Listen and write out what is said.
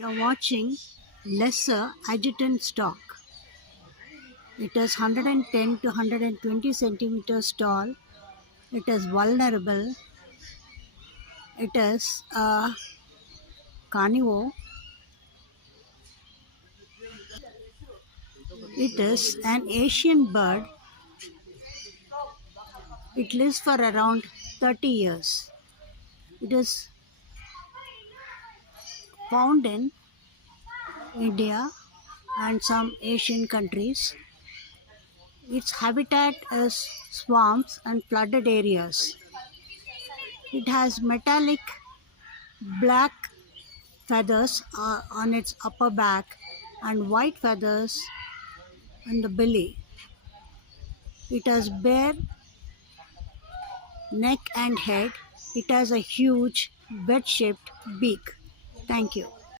You're watching lesser Adjutant Stork. It is 110 to 120 centimeters tall. It is vulnerable. It is a carnivore. It is an Asian bird. It lives for around 30 years. It is found in India and some Asian countries. Its habitat is swamps and flooded areas. It has metallic black feathers on its upper back and white feathers on the belly. It has bare neck and head. It has a huge wedge-shaped beak. Thank you.